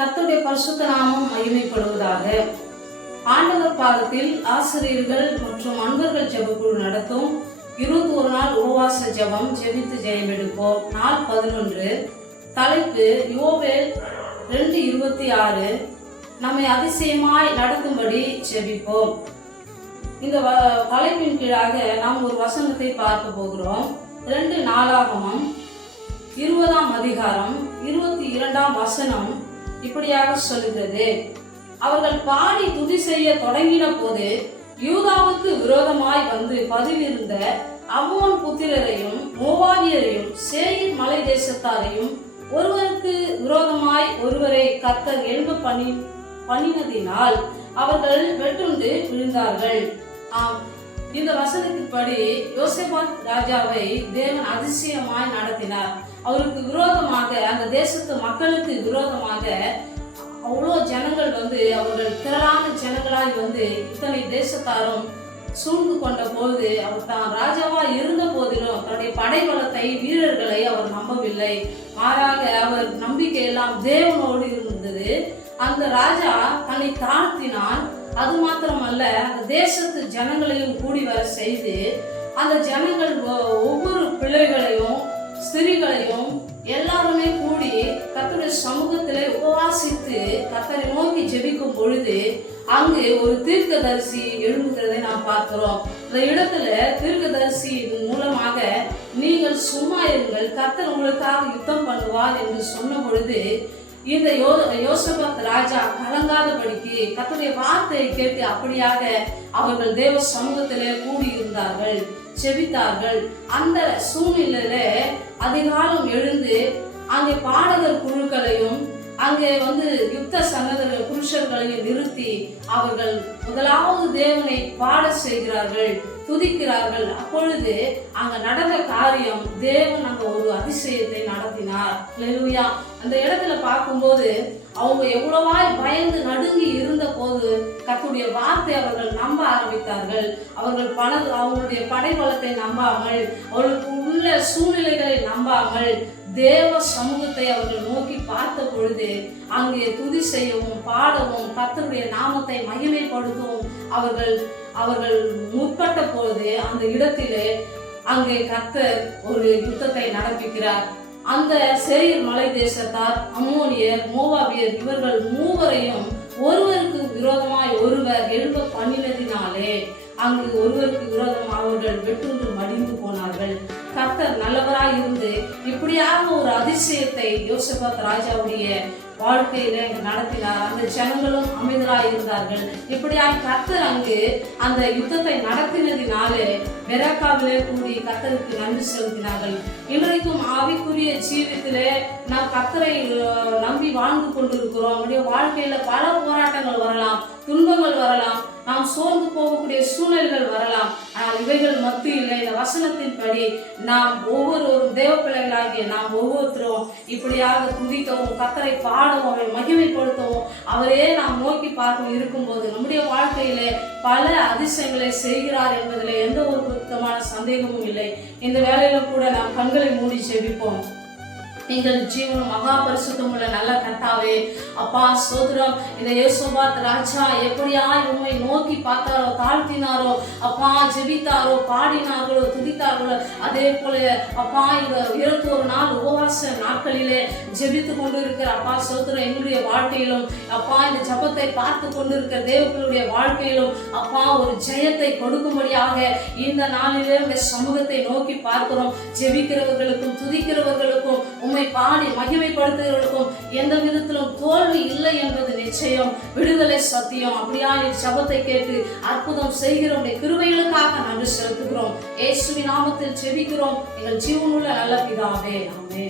கர்த்தருடைய பரிசுத்த நாமம் மகிமைப்படுவதாக. ஆண்டவர் பாதத்தில் ஆசிரியர்கள் மற்றும் அன்பர்கள் ஜெபக்குழு நடத்தும் இருபத்தி ஒரு நாள் உபவாச ஜெபம் ஜெபித்து ஜெயம் எடுப்போம். நாள் பதினொன்று. தலைப்பு யோவேல் ரெண்டு இருபத்தி ஆறு. நம்மை அதிசயமாய் நடத்தும்படி ஜெபிப்போம். இந்த வ- தலைப்பின் கீழாக நாம் ஒரு வசனத்தை பார்க்க போகிறோம். ரெண்டு நாளாகமும் இருபதாம் அதிகாரம் இருபத்தி இரண்டாம் வசனம். இப்படியாக சொல்லுகிறது. அவர்கள் பாடி துதி செய்ய தொடங்கின போது யூதாவுக்கு விரோதமாய் வந்து பதிவிருந்த அம்மோன் புத்திரரையும் மோவாவியரையும் சேயிர் மலை தேசத்தாரையும் ஒருவருக்கு விரோதமாய் ஒருவரை கத்தர் எழும்பு பண்ணி பண்ணினதினால் அவர்கள் வெட்டுண்டு விழுந்தார்கள். ஆம். இந்த வசனத்தின்படி யோசேபாத் ராஜாவை தேவன் அதிசயமாய் நடத்தினார். அவருக்கு விரோதமாக அந்த தேசத்து மக்களுக்கு விரோதமாக அவ்வளோ ஜனங்கள் வந்து அவர்கள் திரளான ஜனங்களாய் வந்து இத்தனை தேசத்தாரும் சூழ்ந்து கொண்ட போது அவர் தான் ராஜாவா இருந்த போதிலும் தன்னுடைய படைபலத்தை வீரர்களை அவர் நம்பவில்லை. மாறாக அவர் நம்பிக்கை எல்லாம் தேவனோடு இருந்தது. அந்த ராஜா தன்னை தாழ்த்தினான் அது மாத்திரமல்ல அந்த தேசத்து ஜனங்களையும் கூடி வர செய்து அந்த ஜனங்கள் ஒ- ஒவ்வொரு பிள்ளைகளையும் ஸ்திரீகளையும் எல்லாருமே கூடி கத்தருடைய சமூகத்திலே உபவாசித்து கத்தரை நோக்கி ஜெபிக்கும் பொழுது அங்கு ஒரு தீர்க்கதரிசி எழும்புகிறதை நாம் பார்க்கிறோம். இந்த இடத்துல தீர்க்கதரிசி மூலமாக நீங்கள் சும்மா இருங்கள் கத்தர் உங்களுக்காக யுத்தம் பண்ணுவார் என்று சொன்ன பொழுது இந்த யோ யோசபத் ராஜா கலங்காதபடிக்கு கத்தருடைய வார்த்தையை கேட்டு அப்படியாக அவர்கள் தேவ சமூகத்திலே கூடியிருந்தார்கள். செபித்தார்கள் அந்த சூழ்நிலையில அதிகாலம் எழுந்து அங்கே பாடகர் குழுக்களையும் அங்கே வந்து யுத்த சன்னதர்கள் புருஷர்களையும் நிறுத்தி அவர்கள் முதலாவது தேவனை பாட செய்கிறார்கள் துதிக்கிறார்கள். அப்பொழுது அங்க நடந்த காரியம் தேவன் அங்க ஒரு அதிசயத்தை நடத்தினார். ஹalleluya அந்த இடத்துல பார்க்கும்போது அவங்க எவ்வளவாய் பயந்து நடுங்கி இருந்த போது கத்துடைய வார்த்தை அவர்கள் நம்ப ஆரம்பித்தார்கள். அவர்கள் பண அவங்களுடைய படைபலத்தை நம்பாமல் அவர்களுக்கு உள்ள சூழ்நிலைகளை நம்பாமல் தேவ சமூகத்தை அவர்கள் நோக்கி பார்த்த பொழுது அங்கே துதி செய்யவும் பாடவும் கத்தருடைய நாமத்தை மகிமைப்படுத்தவும் அவர்கள் அவர்கள் முற்பட்ட போது அந்த இடத்திலே அங்கே கர்த்தர் ஒரு யுத்தத்தை நடப்பிக்கிறார். அந்த சேயர் மலை தேசத்தார் அம்மோனியர் மோவாபியர் இவர்கள் மூவரையும் ஒருவருக்கு விரோதமாய் ஒருவர் எழும்ப பண்ணினதினாலே அங்கு ஒருவருக்கு விரோதமாக அவர்கள் வெட்டுண்டு மடிந்து கர்த்தர் நல்லவராய் இருந்து இப்படியாக ஒரு அதிசயத்தை யோசபாத் ராஜாவுடைய வாழ்க்கையில நடத்தினார். அந்த ஜனங்களும் அமைதராய் இருந்தார்கள். இப்படியாக கர்த்தர் அங்கு அந்த யுத்தத்தை நடத்தினதினாலே பெராக்காவிலே கூடி கர்த்தருக்கு நன்றி செலுத்தினார்கள். இன்றைக்கும் ஆவிக்குரிய ஜீவித்திலே நாம் கர்த்தரை நம்பி வாழ்ந்து கொண்டிருக்கிறோம். நம்முடைய வாழ்க்கையில பல போராட்டங்கள் வரலாம் துன்பங்கள் வரலாம். நாம் சோர்ந்து போகக்கூடிய சூழ்நிலைகள் வரலாம். ஆனால் இவைகள் மத்தியில் இந்த வசனத்தின்படி நாம் ஒவ்வொருவரும் தேவ பிள்ளைகளாகிய நாம் ஒவ்வொருத்தரும் இப்படியாக துதிக்கவும் கத்தரை பாடவும் அவரை மகிமைப்படுத்தவும் அவரே நாம் நோக்கி பார்க்கவும் இருக்கும்போது நம்முடைய வாழ்க்கையிலே பல அதிசயங்களை செய்கிறார் என்பதில் எந்த ஒரு விதமான சந்தேகமும் இல்லை. இந்த வேலையில கூட நாம் கண்களை மூடி செவிப்போம் எங்கள் ஜீவனும் மகா பரிசுத்தம் உள்ள நல்ல கத்தாவே அப்பா சோதரம் இந்த யேசோபாத் ராஜா எப்படியா உண்மை நோக்கி பார்த்தாரோ தாழ்த்தினாரோ அப்பா ஜெபித்தாரோ பாடினார்களோ துதித்தார்களோ அதே போல அப்பா இந்த இருபத்தோரு நாள் உபவாச நாட்களிலே ஜெபித்து கொண்டு இருக்கிற அப்பா சோதரம் எங்களுடைய வாழ்க்கையிலும் அப்பா இந்த ஜபத்தை பார்த்து கொண்டிருக்கிற தேவர்களுடைய வாழ்க்கையிலும் அப்பா ஒரு ஜெயத்தை கொடுக்கும்படியாக இந்த நாளிலே இந்த சமூகத்தை நோக்கி பார்க்கிறோம். ஜெபிக்கிறவர்களுக்கும் துதிக்கிறவர்களுக்கும் உண்மை உம்மை பாடி மகிமைப்படுத்துகிறவர்களுக்கும் எந்த விதத்திலும் தோல்வி இல்லை என்பது நிச்சயம். விடுதலை சத்தியம். அப்படியா என் சபத்தை கேட்டு அற்புதம் செய்கிற உடைய கிருபைகளுக்காக நன்றி செலுத்துகிறோம். ஏசுவி நாமத்தில் செவிக்கிறோம் எங்கள் ஜீவனுள்ள நல்ல பிதாவே. ஆமே